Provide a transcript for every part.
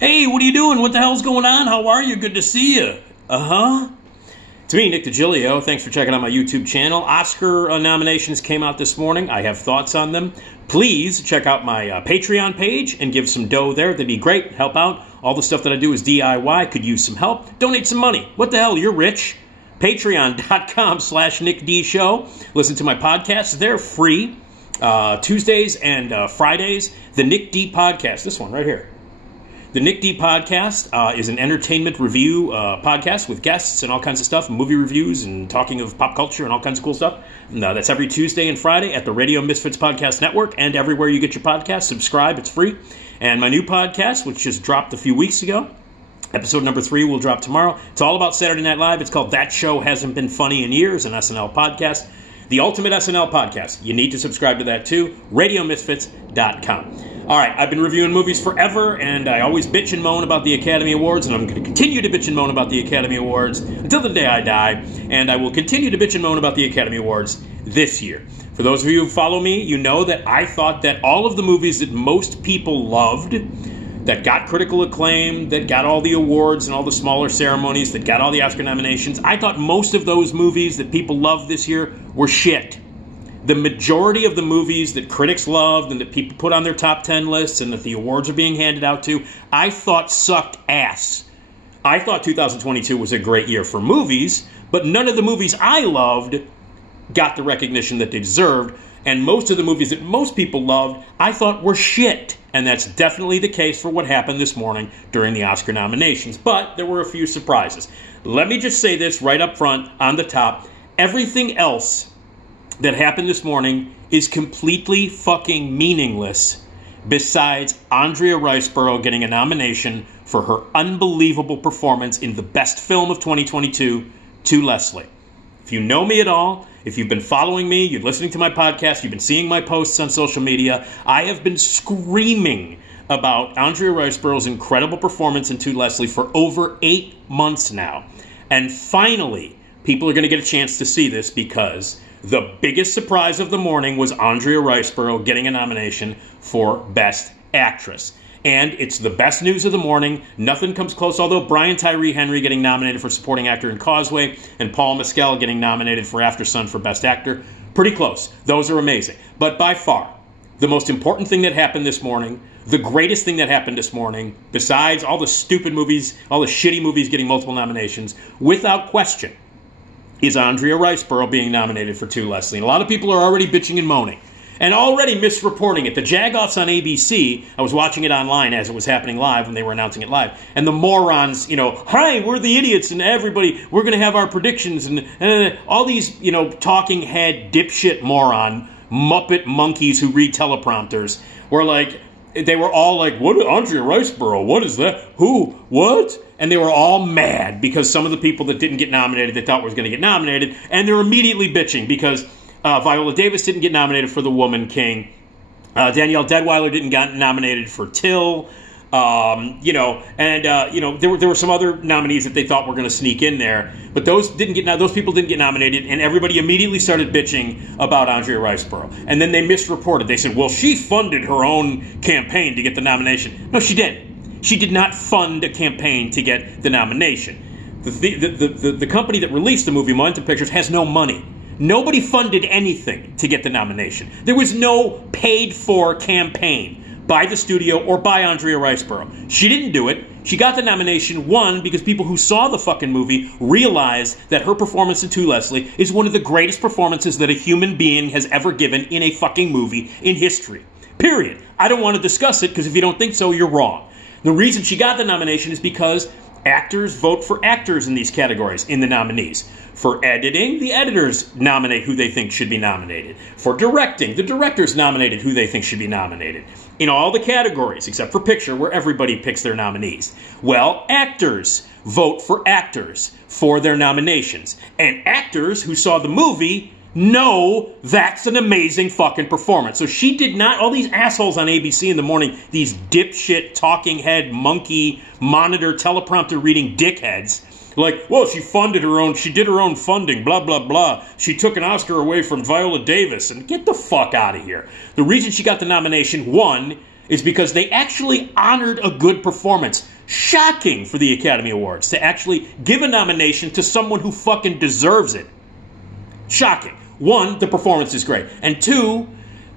Hey, what are you doing? What the hell's going on? How are you? Good to see you. It's me, Nick Digilio. Thanks for checking out my YouTube channel. Oscar nominations came out this morning. I have thoughts on them. Please check out my Patreon page and give some dough there. That'd be great. Help out. All the stuff that I do is DIY. Could use some help. Donate some money. What the hell? You're rich. Patreon.com/NickDShow. Listen to my podcasts. They're free. Tuesdays and Fridays. The Nick D Podcast. This one right here. The Nick D Podcast is an entertainment review podcast with guests and all kinds of stuff, movie reviews and talking of pop culture and all kinds of cool stuff. And, that's every Tuesday and Friday at the Radio Misfits Podcast Network and everywhere you get your podcasts. Subscribe, it's free. And my new podcast, which just dropped a few weeks ago, episode number 3 will drop tomorrow. It's all about Saturday Night Live. It's called That Show Hasn't Been Funny in Years, an SNL podcast. The ultimate SNL podcast. You need to subscribe to that too. RadioMisfits.com. All right, I've been reviewing movies forever, and I always bitch and moan about the Academy Awards, and I'm going to continue to bitch and moan about the Academy Awards until the day I die, and I will continue to bitch and moan about the Academy Awards this year. For those of you who follow me, you know that I thought that all of the movies that most people loved, that got critical acclaim, that got all the awards and all the smaller ceremonies, that got all the Oscar nominations, I thought most of those movies that people loved this year were shit. The majority of the movies that critics loved and that people put on their top 10 lists and that the awards are being handed out to, I thought sucked ass. I thought 2022 was a great year for movies, but none of the movies I loved got the recognition that they deserved, and most of the movies that most people loved, I thought were shit. And that's definitely the case for what happened this morning during the Oscar nominations. But there were a few surprises. Let me just say this right up front on the top. Everything else that happened this morning is completely fucking meaningless besides Andrea Riseborough getting a nomination for her unbelievable performance in the best film of 2022, To Leslie. If you know me at all, if you've been following me, you're listening to my podcast, you've been seeing my posts on social media, I have been screaming about Andrea Riseborough's incredible performance in To Leslie for over 8 months now. And finally, people are going to get a chance to see this because the biggest surprise of the morning was Andrea Riseborough getting a nomination for Best Actress. And it's the best news of the morning. Nothing comes close, although Brian Tyree Henry getting nominated for Supporting Actor in Causeway and Paul Mescal getting nominated for Aftersun for Best Actor. Pretty close. Those are amazing. But by far, the most important thing that happened this morning, the greatest thing that happened this morning, besides all the stupid movies, all the shitty movies getting multiple nominations, without question, is Andrea Riseborough being nominated for To Leslie. And a lot of people are already bitching and moaning and already misreporting it. The Jagoffs on ABC, I was watching it online as it was happening live when they were announcing it live, and the morons, hi, we're the idiots, and everybody, we're going to have our predictions, and all these, talking head, dipshit moron, Muppet monkeys who read teleprompters were like, they were all like, what, Andrea Riseborough, what is that? Who? What? And they were all mad because some of the people that didn't get nominated, they thought was going to get nominated, and they're immediately bitching because Viola Davis didn't get nominated for The Woman King. Danielle Deadwyler didn't get nominated for Till. There were some other nominees that they thought were going to sneak in there, but those people didn't get nominated, and everybody immediately started bitching about Andrea Riseborough. And then they misreported. They said, well, she funded her own campaign to get the nomination. No, she didn't. She did not fund a campaign to get the nomination. The company that released the movie, Momentum Pictures, has no money. Nobody funded anything to get the nomination. There was no paid-for campaign by the studio or by Andrea Riseborough. She didn't do it. She got the nomination, one, because people who saw the fucking movie realized that her performance in To Leslie is one of the greatest performances that a human being has ever given in a fucking movie in history. Period. I don't want to discuss it, because if you don't think so, you're wrong. The reason she got the nomination is because actors vote for actors in these categories, in the nominees. For editing, the editors nominate who they think should be nominated. For directing, the directors nominated who they think should be nominated. In all the categories, except for picture, where everybody picks their nominees. Well, actors vote for actors for their nominations. And actors who saw the movie know that's an amazing fucking performance. So she did not, all these assholes on ABC in the morning, these dipshit, talking head, monkey, monitor, teleprompter reading dickheads, like, well, she did her own funding, blah, blah, blah. She took an Oscar away from Viola Davis, and get the fuck out of here. The reason she got the nomination, one, is because they actually honored a good performance. Shocking for the Academy Awards to actually give a nomination to someone who fucking deserves it. Shocking. One, the performance is great. And two,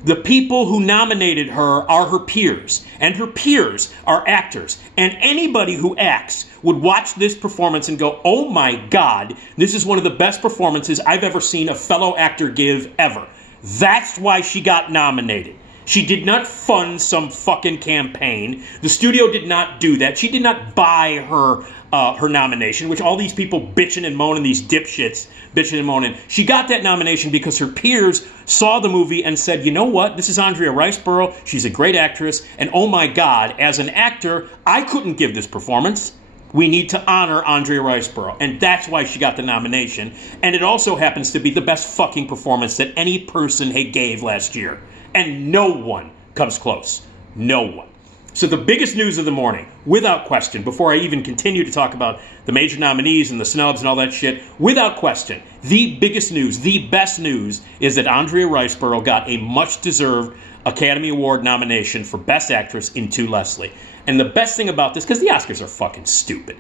the people who nominated her are her peers. And her peers are actors. And anybody who acts would watch this performance and go, oh my God, this is one of the best performances I've ever seen a fellow actor give ever. That's why she got nominated. She did not fund some fucking campaign. The studio did not do that. She did not buy her her nomination, which all these people bitching and moaning, these dipshits bitching and moaning. She got that nomination because her peers saw the movie and said, you know what? This is Andrea Riseborough. She's a great actress. And oh my God, as an actor, I couldn't give this performance. We need to honor Andrea Riseborough. And that's why she got the nomination. And it also happens to be the best fucking performance that any person gave last year. And no one comes close. No one. So the biggest news of the morning, without question, before I even continue to talk about the major nominees and the snubs and all that shit, without question, the biggest news, the best news, is that Andrea Riseborough got a much-deserved Academy Award nomination for Best Actress in To Leslie. And the best thing about this, because the Oscars are fucking stupid.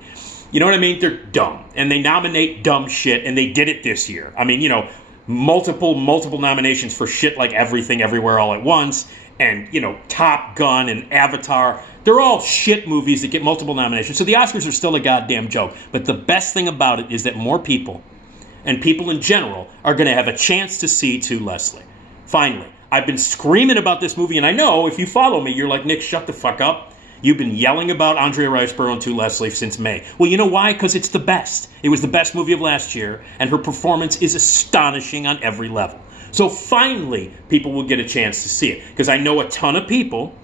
You know what I mean? They're dumb. And they nominate dumb shit, and they did it this year. I mean, you know, multiple nominations for shit like Everything Everywhere All at Once, and, you know, Top Gun and Avatar. They're all shit movies that get multiple nominations. So the Oscars are still a goddamn joke. But the best thing about it is that more people, and people in general, are going to have a chance to see To Leslie. Finally. I've been screaming about this movie, and I know if you follow me, you're like, Nick, shut the fuck up. You've been yelling about Andrea Riseborough and To Leslie since May. Well, you know why? Because it's the best. It was the best movie of last year, and her performance is astonishing on every level. So finally, people will get a chance to see it. Because I know a ton of people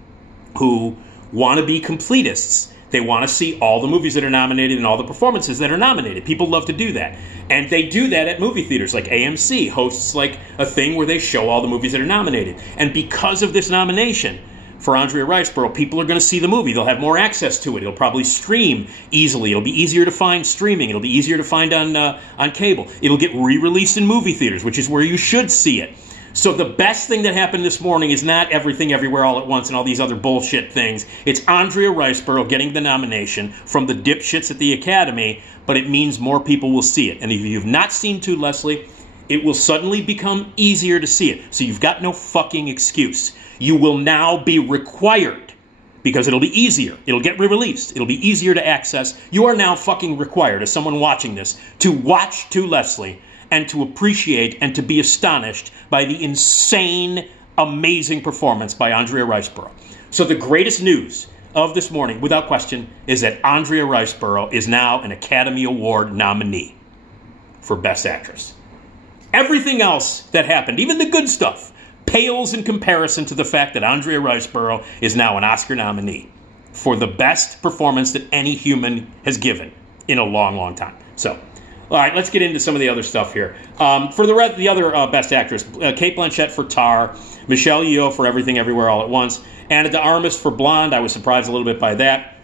who want to be completists. They want to see all the movies that are nominated and all the performances that are nominated. People love to do that. And they do that at movie theaters. Like AMC hosts like a thing where they show all the movies that are nominated. And because of this nomination for Andrea Riseborough, people are going to see the movie. They'll have more access to it. It'll probably stream easily. It'll be easier to find streaming. It'll be easier to find on cable. It'll get re-released in movie theaters, which is where you should see it. So the best thing that happened this morning is not Everything Everywhere All at Once and all these other bullshit things. It's Andrea Riseborough getting the nomination from the dipshits at the Academy, but it means more people will see it. And if you've not seen To Leslie, it will suddenly become easier to see it. So you've got no fucking excuse. You will now be required, because it'll be easier. It'll get re-released. It'll be easier to access. You are now fucking required, as someone watching this, to watch To Leslie and to appreciate and to be astonished by the insane, amazing performance by Andrea Riseborough. So the greatest news of this morning, without question, is that Andrea Riseborough is now an Academy Award nominee for Best Actress. Everything else that happened, even the good stuff, pales in comparison to the fact that Andrea Riseborough is now an Oscar nominee for the best performance that any human has given in a long, long time. So, all right, let's get into some of the other stuff here. For the other Best Actress, Cate Blanchett for Tar, Michelle Yeoh for Everything Everywhere All at Once, Ana de Armas for Blonde. I was surprised a little bit by that.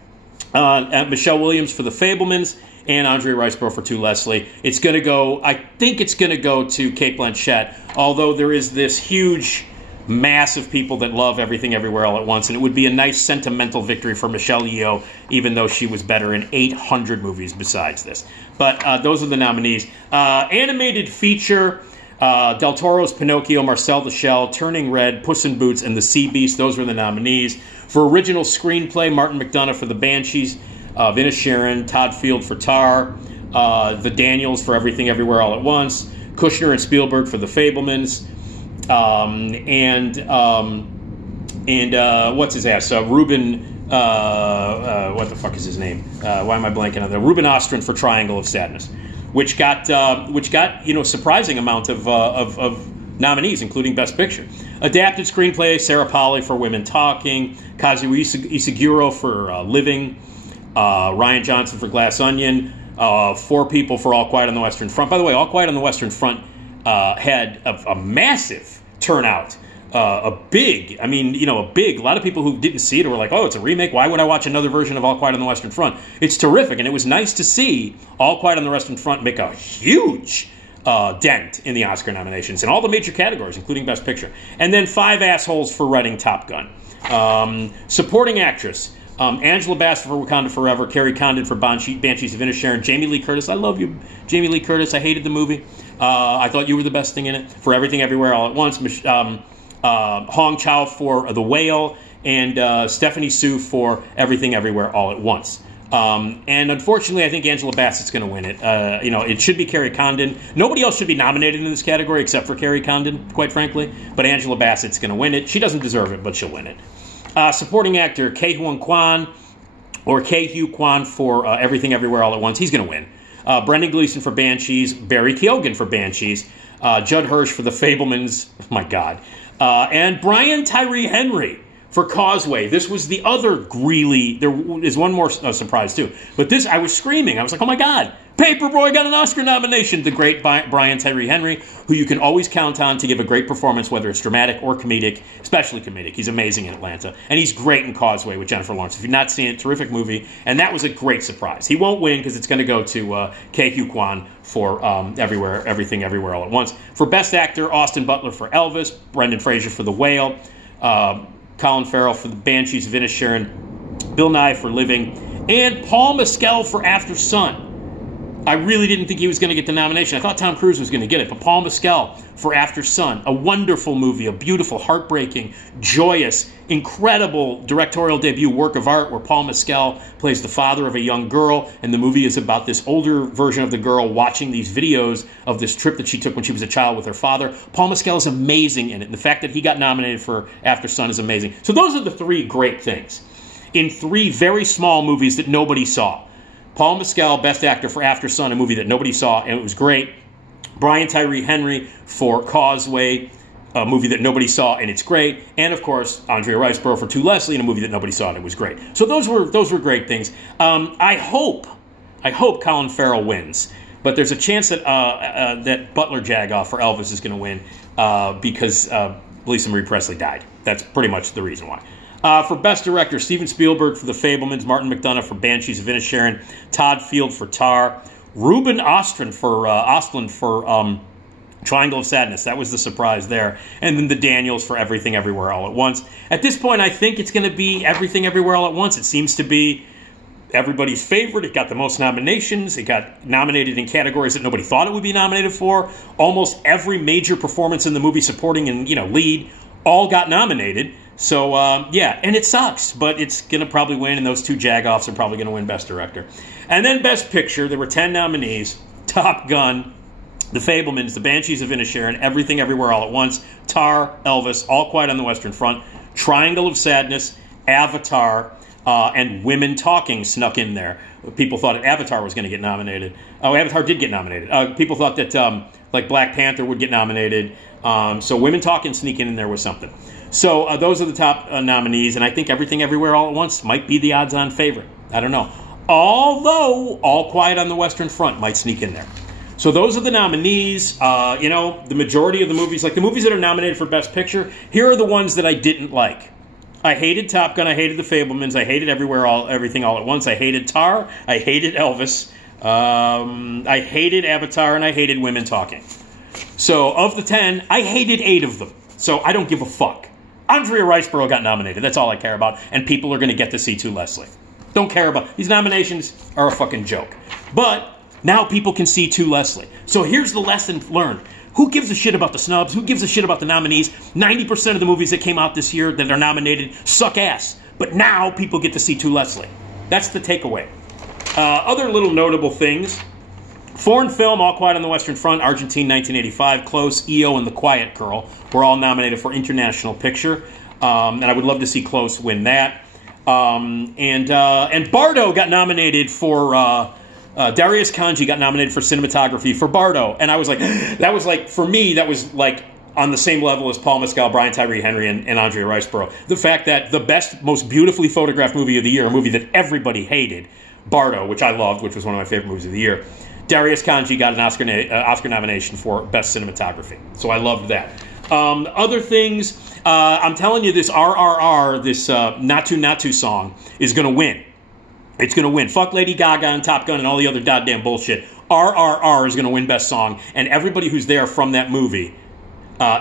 Michelle Williams for The Fabelmans, and Andrea Riseborough for To Leslie. It's going to go, I think it's going to go to Cate Blanchett, although there is this huge mass of people that love Everything Everywhere All at Once, and it would be a nice sentimental victory for Michelle Yeoh, even though she was better in 800 movies besides this. But those are the nominees. Animated feature, Del Toro's Pinocchio, Marcel the Shell, Turning Red, Puss in Boots, and The Sea Beast. Those were the nominees. For original screenplay, Martin McDonagh for The Banshees, Vinna Sharon, Todd Field for Tar, the Daniels for Everything Everywhere All at Once, Kushner and Spielberg for The Fabelmans, and what's his ass? Ruben, what the fuck is his name? Why am I blanking on that? Ruben Östlund for Triangle of Sadness, which got surprising amount of nominees, including Best Picture. Adapted screenplay, Sarah Polley for Women Talking, Kazuo Ishiguro for Living, Ryan Johnson for Glass Onion, 4 people for All Quiet on the Western Front. By the way, All Quiet on the Western Front had a massive turnout. A lot of people who didn't see it were like, oh, it's a remake. Why would I watch another version of All Quiet on the Western Front? It's terrific, and it was nice to see All Quiet on the Western Front make a huge dent in the Oscar nominations in all the major categories, including Best Picture. And then 5 assholes for writing Top Gun. Supporting actress. Angela Bassett for Wakanda Forever, Carrie Condon for Banshees of Inisherin, Jamie Lee Curtis. I love you, Jamie Lee Curtis. I hated the movie. I thought you were the best thing in it. For Everything Everywhere All at Once, Hong Chow for The Whale, and Stephanie Sue for Everything Everywhere All at Once. And unfortunately, I think Angela Bassett's going to win it. It should be Carrie Condon. Nobody else should be nominated in this category except for Carrie Condon, quite frankly. But Angela Bassett's going to win it. She doesn't deserve it, but she'll win it. Supporting actor Ke Huy Quan for Everything Everywhere All at Once. He's going to win. Brendan Gleeson for Banshees. Barry Keoghan for Banshees. Judd Hirsch for The Fabelmans. Oh, my God. And Brian Tyree Henry for Causeway. This was the other Greeley. There is one more surprise, too. But this, I was screaming. I was like, oh, my God. Paperboy got an Oscar nomination. The great Brian Tyree Henry, who you can always count on to give a great performance, whether it's dramatic or comedic, especially comedic. He's amazing in Atlanta. And he's great in Causeway with Jennifer Lawrence. If you've not seen it, terrific movie. And that was a great surprise. He won't win because it's going to go to Ke Huy Quan for Everything Everywhere All at Once. For Best Actor, Austin Butler for Elvis, Brendan Fraser for The Whale, Colin Farrell for The Banshees of Inisherin, Bill Nye for Living, and Paul Mescal for After Sun. I really didn't think he was going to get the nomination. I thought Tom Cruise was going to get it, but Paul Mescal for After Sun, a wonderful movie, a beautiful, heartbreaking, joyous, incredible directorial debut work of art where Paul Mescal plays the father of a young girl, and the movie is about this older version of the girl watching these videos of this trip that she took when she was a child with her father. Paul Mescal is amazing in it, and the fact that he got nominated for After Sun is amazing. So those are the three great things in three very small movies that nobody saw. Paul Mescal, Best Actor for After Sun, a movie that nobody saw, and it was great. Brian Tyree Henry for Causeway, a movie that nobody saw, and it's great. And, of course, Andrea Riseborough for To Leslie, in a movie that nobody saw, and it was great. So those were great things. I hope Colin Farrell wins. But there's a chance that that Butler Jagoff for Elvis is going to win because Lisa Marie Presley died. That's pretty much the reason why. For Best Director, Steven Spielberg for The Fabelmans, Martin McDonagh for Banshees of Inisherin, Todd Field for Tar, Ruben Östlund for Triangle of Sadness. That was the surprise there. And then the Daniels for Everything Everywhere All at Once. At this point, I think it's going to be Everything Everywhere All at Once. It seems to be everybody's favorite. It got the most nominations. It got nominated in categories that nobody thought it would be nominated for. Almost every major performance in the movie, supporting and lead, all got nominated. So, and it sucks, but it's going to probably win, and those two Jagoffs are probably going to win Best Director. And then Best Picture, there were 10 nominees. Top Gun, The Fabelmans, The Banshees of Inisherin, Everything Everywhere All at Once, Tar, Elvis, All Quiet on the Western Front, Triangle of Sadness, Avatar, and Women Talking snuck in there. People thought Avatar was going to get nominated. Oh, Avatar did get nominated. People thought that Black Panther would get nominated. So Women Talking sneaking in there was something. So those are the top nominees, and I think Everything Everywhere All at Once might be the odds-on favorite. I don't know. Although All Quiet on the Western Front might sneak in there. So those are the nominees. The majority of the movies, like the movies that are nominated for Best Picture, here are the ones that I didn't like. I hated Top Gun. I hated The Fabelmans. I hated Everything All at Once. I hated Tar. I hated Elvis. I hated Avatar, and I hated Women Talking. So of the 10, I hated 8 of them. So I don't give a fuck. Andrea Riseborough got nominated. That's all I care about. And people are going to get to see To Leslie. Don't care about... These nominations are a fucking joke. But now people can see To Leslie. So here's the lesson learned. Who gives a shit about the snubs? Who gives a shit about the nominees? 90% of the movies that came out this year that are nominated suck ass. But now people get to see To Leslie. That's the takeaway. Other little notable things. Foreign film, All Quiet on the Western Front, Argentine, 1985, Close, EO, and The Quiet Girl were all nominated for International Picture. And I would love to see Close win that. And Bardo got nominated for... Darius Kanji got nominated for cinematography for Bardo. And I was like, for me, that was like on the same level as Paul Mescal, Brian Tyree Henry, and Andrea Riseborough. The fact that the best, most beautifully photographed movie of the year, a movie that everybody hated, Bardo, which I loved, which was one of my favorite movies of the year, Darius Kanji got an Oscar nomination for Best Cinematography. So I loved that. Other things, I'm telling you, this RRR, this Natu Natu song, is going to win. It's going to win. Fuck Lady Gaga and Top Gun and all the other goddamn bullshit. RRR is going to win Best Song, and everybody who's there from that movie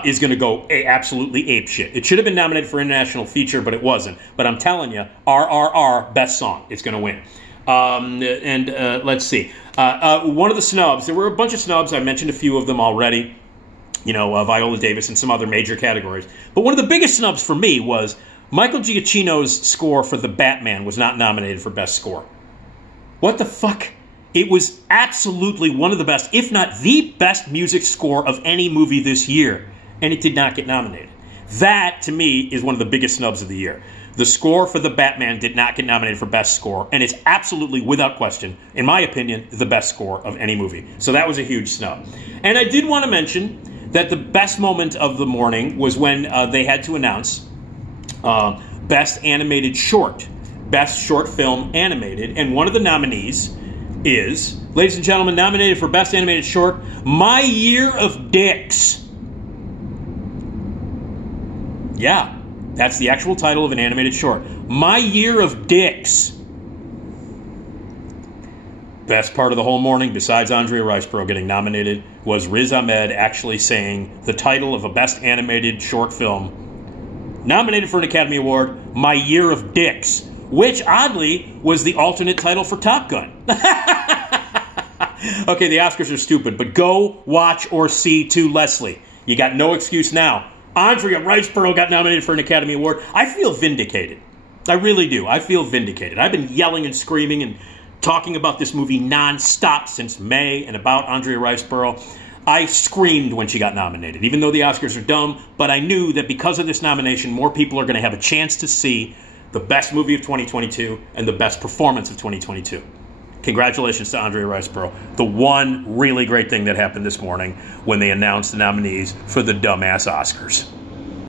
is going to go absolutely apeshit. It should have been nominated for International Feature, but it wasn't. But I'm telling you, RRR, Best Song. It's going to win. Let's see. One of the snubs, there were a bunch of snubs. I mentioned a few of them already. Viola Davis and some other major categories. But one of the biggest snubs for me was Michael Giacchino's score for The Batman was not nominated for Best Score. What the fuck? It was absolutely one of the best, if not the best music score of any movie this year, and it did not get nominated. That, to me, is one of the biggest snubs of the year. The score for The Batman did not get nominated for Best Score, and it's absolutely, without question, in my opinion, the best score of any movie. So that was a huge snub. And I did want to mention that the best moment of the morning was when they had to announce Best Animated Short, Best Short Film Animated, and one of the nominees is, ladies and gentlemen, nominated for Best Animated Short, My Year of Dicks. Yeah, that's the actual title of an animated short. My Year of Dicks. Best part of the whole morning, besides Andrea Riseborough getting nominated, was Riz Ahmed actually saying the title of a Best Animated Short Film, nominated for an Academy Award, My Year of Dicks, which, oddly, was the alternate title for Top Gun. Okay, the Oscars are stupid, but go watch or see To Leslie. You got no excuse now. Andrea Riseborough got nominated for an Academy Award. I feel vindicated. I really do. I feel vindicated. I've been yelling and screaming and talking about this movie nonstop since May and about Andrea Riseborough. I screamed when she got nominated, even though the Oscars are dumb, but I knew that because of this nomination, more people are going to have a chance to see the best movie of 2022 and the best performance of 2022. Congratulations to Andrea Riseborough. The one really great thing that happened this morning when they announced the nominees for the dumbass Oscars.